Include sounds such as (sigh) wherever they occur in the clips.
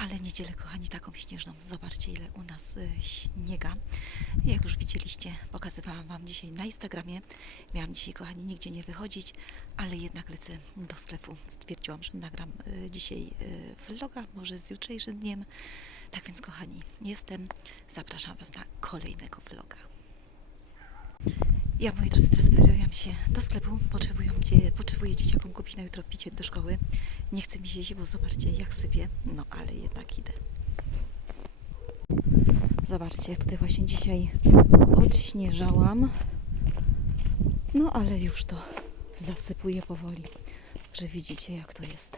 ale niedzielę, kochani, taką śnieżną. Zobaczcie, ile u nas y, śniega. Jak już widzieliście, pokazywałam Wam dzisiaj na Instagramie. Miałam dzisiaj, kochani, nigdzie nie wychodzić, ale jednak lecę do sklepu. Stwierdziłam, że nagram y, dzisiaj y, vloga, może z jutrzejszym dniem. Tak więc, kochani, jestem. Zapraszam Was na kolejnego vloga. Ja, moi drodzy, teraz wybrałam się do sklepu. Potrzebują, dzie- potrzebuję dzieciakom kupić na jutro picie do szkoły. Nie chce mi się bo zobaczcie, jak sypie. No, ale jednak idę. Zobaczcie, tutaj właśnie dzisiaj odśnieżałam. No, ale już to zasypuje powoli. Że widzicie, jak to jest.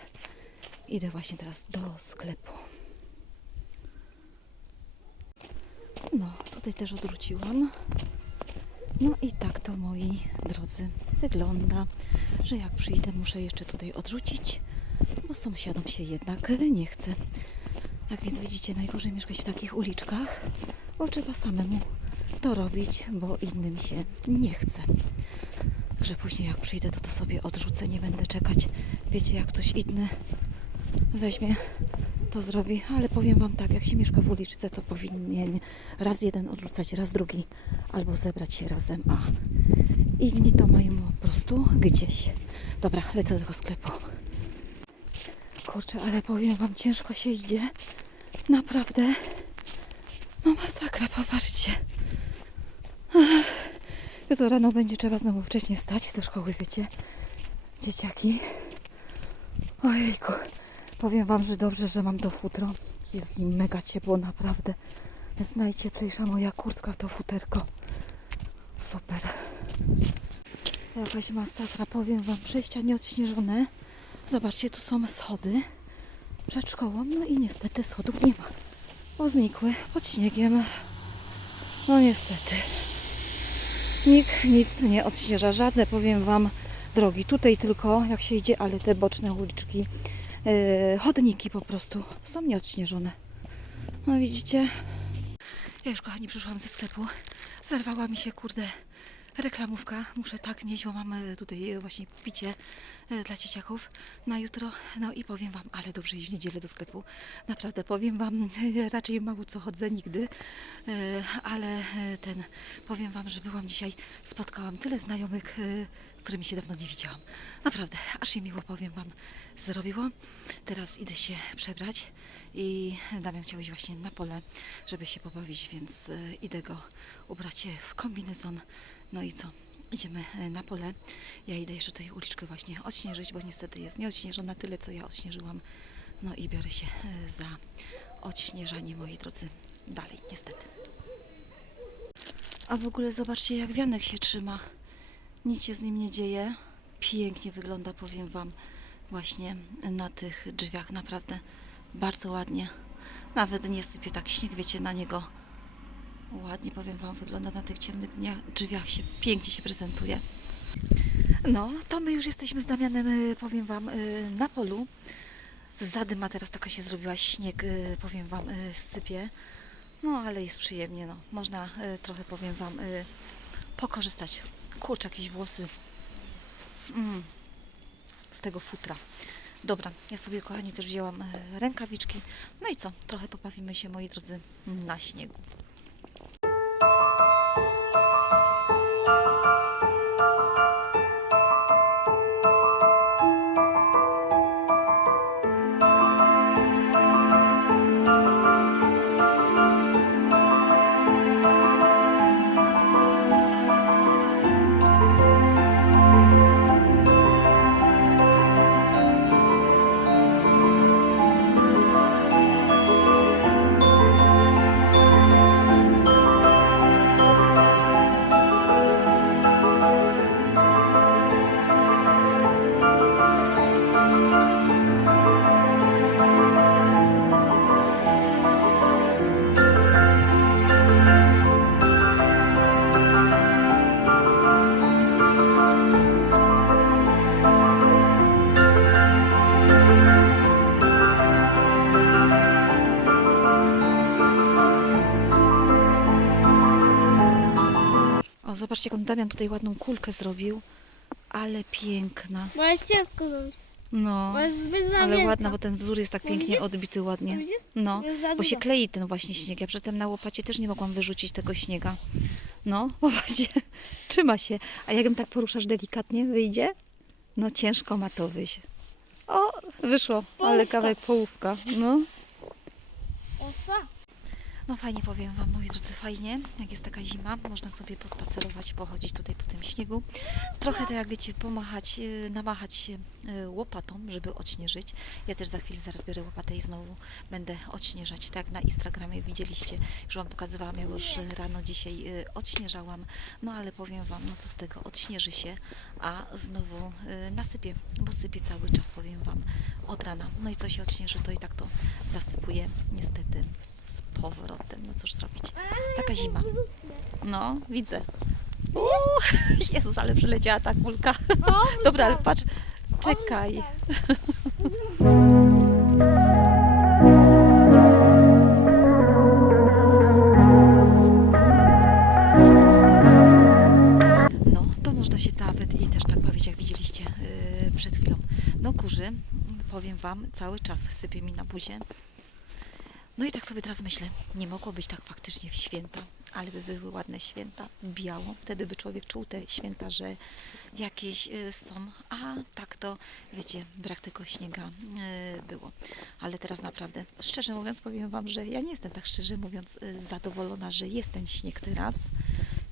Idę właśnie teraz do sklepu. No, tutaj też odwróciłam. No i tak to, moi drodzy, wygląda, że jak przyjdę, muszę jeszcze tutaj odrzucić, bo sąsiadom się jednak nie chce. Jak więc widzicie, najgorzej mieszkać w takich uliczkach, bo trzeba samemu to robić, bo innym się nie chce. Także później jak przyjdę, to to sobie odrzucę, nie będę czekać. Wiecie, jak ktoś inny weźmie, to zrobi, ale powiem Wam tak, jak się mieszka w uliczce, to powinien raz jeden odrzucać, raz drugi, albo zebrać się razem, a inni to mają po prostu gdzieś. Dobra, lecę do tego sklepu. Kurczę, ale powiem Wam, ciężko się idzie. Naprawdę. No masakra, popatrzcie. Jutro rano będzie trzeba znowu wcześniej wstać do szkoły, wiecie. Dzieciaki. Ojejku. Powiem Wam, że dobrze, że mam to futro. Jest w nim mega ciepło, naprawdę. Jest najcieplejsza moja kurtka, to futerko. Super. Jakaś masakra, powiem Wam. Przejścia nieodśnieżone. Zobaczcie, tu są schody przed szkołą. No i niestety schodów nie ma. Bo znikły pod śniegiem. No niestety. Nikt nic nie odśnieża. Żadne, powiem Wam, drogi. Tutaj tylko, jak się idzie, ale te boczne uliczki e, chodniki po prostu są nieodśnieżone. No widzicie? Ja już kochani przyszłam ze sklepu. Zerwała mi się kurde reklamówka. Muszę tak nieść, bo mam e, tutaj e, właśnie picie e, dla dzieciaków na jutro. No i powiem Wam, ale dobrze iść w niedzielę do sklepu. Naprawdę powiem Wam, raczej mało co chodzę nigdy, ale ten, powiem Wam, że byłam dzisiaj, spotkałam tyle znajomych, z którymi się dawno nie widziałam. Naprawdę, aż się miło powiem Wam zrobiło. Teraz idę się przebrać i Damian chciał iść właśnie na pole, żeby się pobawić, więc e, idę go ubrać w kombinezon. No i co? Idziemy e, na pole. Ja idę jeszcze tutaj uliczkę właśnie odśnieżyć, bo niestety jest nieodśnieżona tyle, co ja odśnieżyłam. No i biorę się e, za odśnieżanie, moi drodzy, dalej, niestety. A w ogóle zobaczcie, jak wianek się trzyma. Nic się z nim nie dzieje. Pięknie wygląda, powiem Wam, właśnie na tych drzwiach. Naprawdę bardzo ładnie. Nawet nie sypie tak śnieg, wiecie, na niego. Ładnie, powiem Wam, wygląda na tych ciemnych dniach, drzwiach się pięknie się prezentuje. No, to my już jesteśmy z Damianem, y, powiem Wam, y, na polu. Zadyma teraz taka się zrobiła, śnieg, y, powiem Wam, sypie. No, ale jest przyjemnie, no. Można trochę, powiem Wam, pokorzystać. Kurczę, jakieś włosy. Mm, z tego futra. Dobra, ja sobie, kochani, też wzięłam e, rękawiczki. No i co? Trochę popawimy się, moi drodzy, na śniegu. Zobaczcie, jak on Damian tutaj ładną kulkę zrobił. Ale piękna. Bo jest ciężko zrobić. No, Bo jest zbyt za ale ładna, bo ten wzór jest tak No pięknie widzisz? odbity ładnie. Widzisz? No, Jest za bo się klei ten właśnie śnieg. Ja przedtem na łopacie też nie mogłam wyrzucić tego śniega. No, (laughs) popatrzcie, trzyma się. A jak ją tak poruszasz delikatnie, wyjdzie? No ciężko ma to wyjść. O, wyszło, ale Połówka. kawałek połówka. No. No fajnie powiem Wam, moi drodzy, fajnie. Jak jest taka zima, można sobie pospacerować, pochodzić tutaj po tym śniegu. Trochę tak jak wiecie, pomachać, y, namachać się y, łopatą, żeby odśnieżyć. Ja też za chwilę zaraz biorę łopatę i znowu będę odśnieżać. Tak na Instagramie widzieliście, już Wam pokazywałam, ja już rano dzisiaj y, odśnieżałam. No ale powiem Wam, no co z tego, odśnieży się, a znowu nasypie, bo sypie cały czas, powiem Wam, od rana. No i co się odśnieży, to i tak to zasypuje niestety z powrotem. No cóż zrobić. Taka zima. No, widzę. Uuu, (laughs) Jezus, ale przyleciała ta kulka. Dobra, ale patrz. Czekaj. No, to można się nawet i też tak powiedzieć, jak widzieliście yy, przed chwilą. No kurzy, powiem Wam, cały czas sypie mi na buzie. No i tak sobie teraz myślę, nie mogło być tak faktycznie w święta, ale by były ładne święta, biało. Wtedy by człowiek czuł te święta, że jakieś y, są, a tak to, wiecie, brak tego śniega y, było. Ale teraz naprawdę, szczerze mówiąc, powiem Wam, że ja nie jestem tak szczerze mówiąc y, zadowolona, że jest ten śnieg teraz.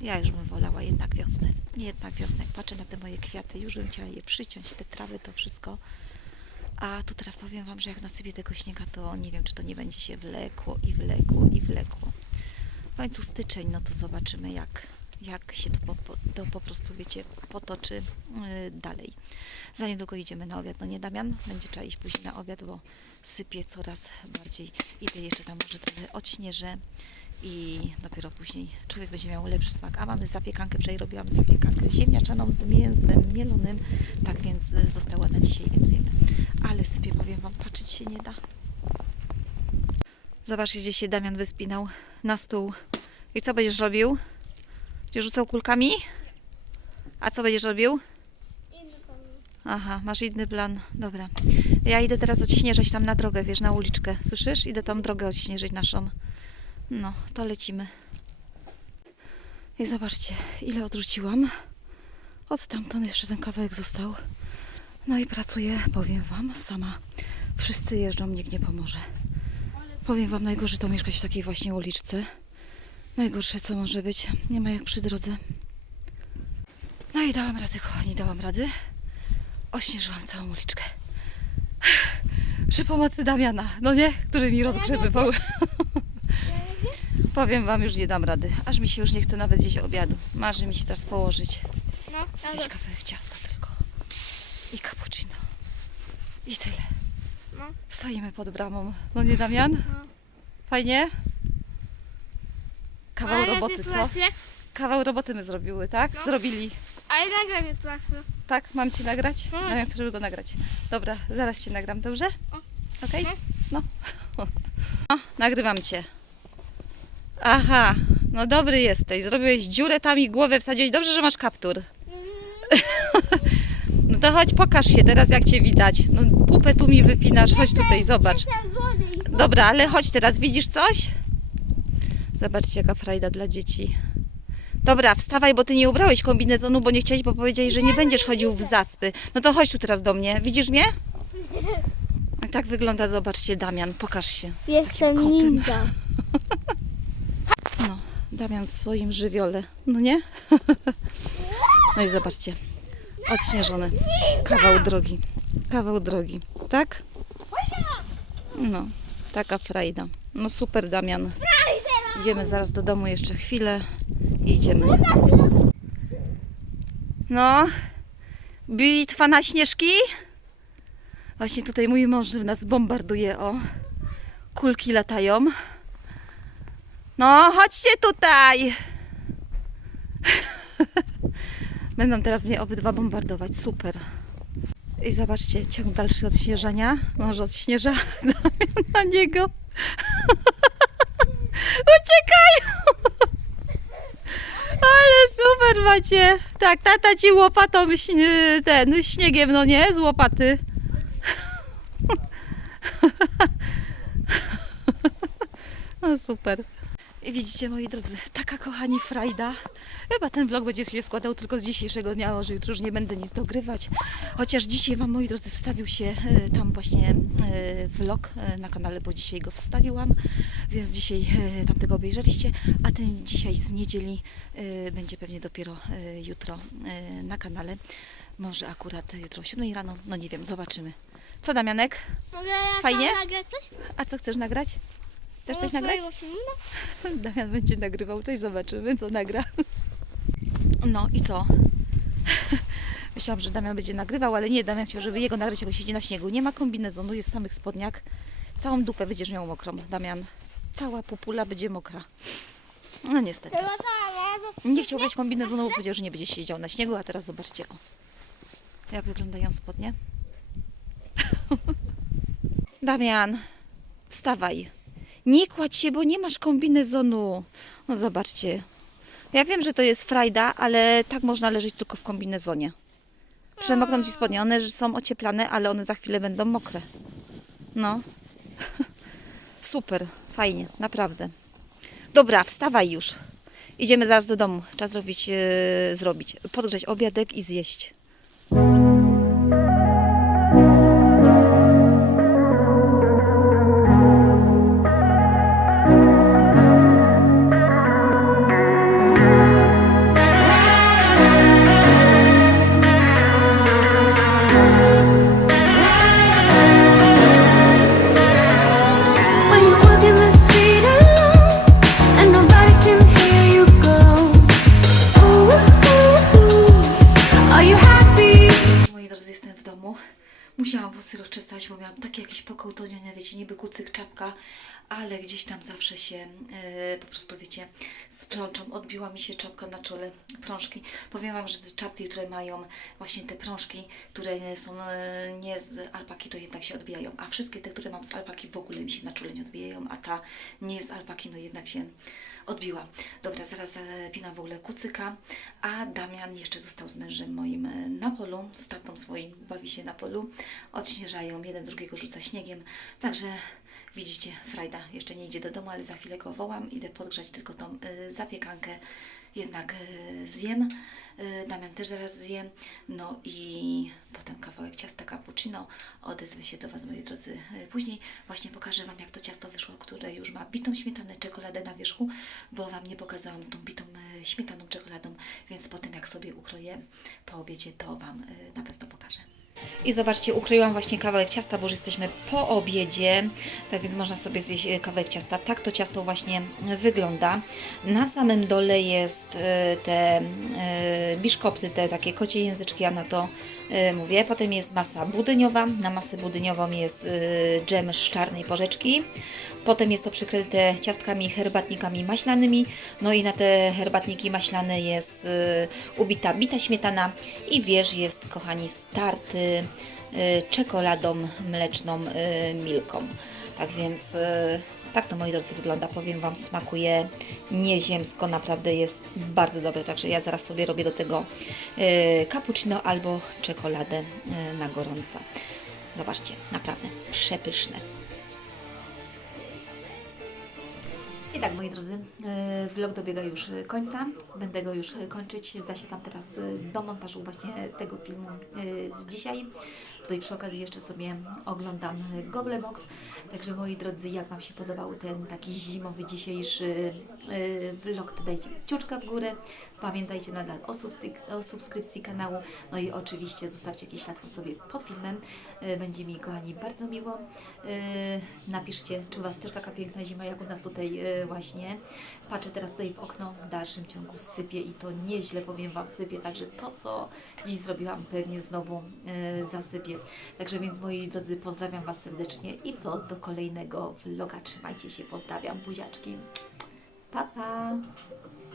Ja już bym wolała jednak wiosnę. Jednak wiosnę. Jak patrzę na te moje kwiaty, już bym chciała je przyciąć, te trawy, to wszystko. A tu teraz powiem Wam, że jak nasypię tego śniega, to nie wiem, czy to nie będzie się wlekło i wlekło i wlekło. W końcu styczeń, no to zobaczymy, jak, jak się to po, po, to po prostu, wiecie, potoczy yy, dalej. Za niedługo idziemy na obiad, no nie Damian? Będzie trzeba iść później na obiad, bo sypie coraz bardziej. Idę jeszcze tam może trochę odśnieżę i dopiero później człowiek będzie miał lepszy smak. A mamy zapiekankę, wczoraj robiłam zapiekankę ziemniaczaną z mięsem mielonym, tak więc y, została na dzisiaj, więc jemy. Ale sypie, powiem Wam, patrzeć się nie da. Zobaczcie, gdzie się Damian wyspinał na stół. I co będziesz robił? Będziesz rzucał kulkami? A co będziesz robił? Aha, masz inny plan. Dobra. Ja idę teraz odśnieżać tam na drogę, wiesz, na uliczkę. Słyszysz? Idę tam drogę odśnieżyć naszą. No, to lecimy. I zobaczcie, ile odrzuciłam. Od tamtąd jeszcze ten kawałek został. No i pracuję, powiem Wam, sama. Wszyscy jeżdżą, nikt nie pomoże. Powiem Wam, najgorsze to mieszkać w takiej właśnie uliczce. Najgorsze, co może być. Nie ma jak przy drodze. No i dałam rady, kochani, dałam rady. Ośnieżyłam całą uliczkę. Przy pomocy Damiana, no nie? Który mi rozgrzebywał. (laughs) Powiem Wam, już nie dam rady. Aż mi się już nie chce nawet gdzieś obiadu. Marzy mi się teraz położyć. No, Zjeść kawałek ciasta tylko. I cappuccino. I tyle. No. Stoimy pod bramą. No nie, Damian? No. Fajnie? Kawał Ale ja roboty, co? Kawał roboty my zrobiły, tak? No. Zrobili. Ale nagram je chwilę. Tak? Mam Ci nagrać? No. No ja chcę, żeby go nagrać. Dobra, zaraz Cię nagram, dobrze? Okej? No. no. (laughs) Nagrywam Cię. Aha, no dobry jesteś. Zrobiłeś dziurę tam i głowę wsadziłeś. Dobrze, że masz kaptur. No to chodź, pokaż się teraz, jak Cię widać. No pupę tu mi wypinasz. Chodź tutaj, zobacz. Dobra, ale chodź teraz, widzisz coś? Zobaczcie, jaka frajda dla dzieci. Dobra, wstawaj, bo ty nie ubrałeś kombinezonu, bo nie chciałeś, bo powiedzieli, że nie będziesz chodził w zaspy. No to chodź tu teraz do mnie. Widzisz mnie? (laughs) Tak wygląda, zobaczcie, Damian, pokaż się. Jestem ninja. (laughs) Damian w swoim żywiole. No nie? (laughs) No i zobaczcie. Odśnieżone. Kawał drogi. Kawał drogi. Tak? No, taka frajda. No super, Damian. Idziemy zaraz do domu jeszcze chwilę i idziemy. No, bitwa na śnieżki. Właśnie tutaj mój mąż nas bombarduje, o. Kulki latają. No, chodźcie tutaj. (laughs) Będą teraz mnie obydwa bombardować. Super. I zobaczcie, ciąg dalszy odśnieżania. Może odśnieża (laughs) na niego. (laughs) Uciekają! Ale super macie. Tak, tata ci łopatą śnie, ten śniegiem, no nie? Z łopaty. No super. I widzicie, moi drodzy, taka kochani frajda. Chyba ten vlog będzie się składał tylko z dzisiejszego dnia, może jutro już nie będę nic dogrywać. Chociaż dzisiaj Wam, moi drodzy, wstawił się e, tam właśnie e, vlog e, na kanale, bo dzisiaj go wstawiłam, więc dzisiaj tamtego obejrzeliście, a ten dzisiaj z niedzieli będzie pewnie dopiero jutro na kanale. Może akurat jutro o 7 rano, no nie wiem, zobaczymy. Co Damianek? Mogę ja Fajnie? nagrać coś? A co chcesz nagrać? Chcesz coś nagrać? No. (laughs) Damian będzie nagrywał coś, zobaczymy co nagra. No i co? (laughs) Myślałam, że Damian będzie nagrywał, ale nie, Damian chciał, żeby jego nagrać, on siedzi na śniegu. Nie ma kombinezonu, jest w samych spodniach. Całą dupę będziesz miał mokrą, Damian. Cała pupula będzie mokra. No niestety. Za Nie chciał brać kombinezonu, bo powiedział, że nie będzie siedział na śniegu, a teraz zobaczcie, o. Jak wyglądają spodnie. (laughs) Damian, wstawaj. Nie kładź się, bo nie masz kombinezonu. No zobaczcie. Ja wiem, że to jest frajda, ale tak można leżeć tylko w kombinezonie. Przemokną ci spodnie. One są ocieplane, ale one za chwilę będą mokre. No. (laughs) Super, fajnie, naprawdę. Dobra, wstawaj już. Idziemy zaraz do domu. Trzeba zrobić, e, zrobić. Podgrzeć obiadek i zjeść. Ale gdzieś tam zawsze się e, po prostu, wiecie, z prączą. Odbiła mi się czapka na czole, prążki. Powiem Wam, że te czapki, które mają właśnie te prążki, które są e, nie z alpaki, to jednak się odbijają. A wszystkie te, które mam z alpaki, w ogóle mi się na czole nie odbijają, a ta nie z alpaki, no jednak się odbiła. Dobra, zaraz zapinam w ogóle kucyka, a Damian jeszcze został z mężem moim e, na polu, z tatą swoim bawi się na polu, odśnieżają, jeden drugiego rzuca śniegiem, także widzicie, frajda jeszcze nie idzie do domu, ale za chwilę go wołam, idę podgrzać tylko tą y, zapiekankę, jednak y, zjem, y, Damian też zaraz zje, no i potem kawałek ciasta cappuccino, odezwę się do Was, moi drodzy, y, później. Właśnie pokażę Wam, jak to ciasto wyszło, które już ma bitą śmietanę, czekoladę na wierzchu, bo Wam nie pokazałam z tą bitą y, śmietaną czekoladą, więc potem jak sobie ukroję po obiedzie, to Wam y, na pewno pokażę. I zobaczcie, ukroiłam właśnie kawałek ciasta, bo już jesteśmy po obiedzie, tak więc można sobie zjeść e, kawałek ciasta. Tak to ciasto właśnie wygląda. Na samym dole jest e, te e, biszkopty, te takie kocie języczki, ja na to mówię. Potem jest masa budyniowa. Na masę budyniową jest dżem z czarnej porzeczki. Potem jest to przykryte ciastkami, herbatnikami maślanymi. No i na te herbatniki maślane jest ubita bita śmietana i wierzch jest, kochani, starty czekoladą mleczną e, milką. Tak więc e, tak to moi drodzy wygląda. Powiem Wam, smakuje nieziemsko, naprawdę jest bardzo dobre. Także ja zaraz sobie robię do tego cappuccino albo czekoladę na gorąco. Zobaczcie, naprawdę przepyszne. I tak, moi drodzy, e, vlog dobiega już końca. Będę go już kończyć. Zasiadam teraz e, do montażu właśnie tego filmu e, z dzisiaj. Tutaj przy okazji jeszcze sobie oglądam Google Box. Także moi drodzy, jak Wam się podobał ten taki zimowy dzisiejszy e, vlog, to dajcie kciuczka w górę. Pamiętajcie nadal o, o subskrypcji kanału. No i oczywiście zostawcie jakieś ślad po sobie pod filmem. E, Będzie mi, kochani, bardzo miło. E, Napiszcie, czy u Was też taka piękna zima, jak u nas tutaj właśnie. Patrzę teraz tutaj w okno, w dalszym ciągu sypie i to nieźle, powiem Wam, sypie. Także to, co dziś zrobiłam, pewnie znowu zasypie. Także więc, moi drodzy, pozdrawiam Was serdecznie i co do kolejnego vloga. Trzymajcie się, pozdrawiam, buziaczki. Pa, pa!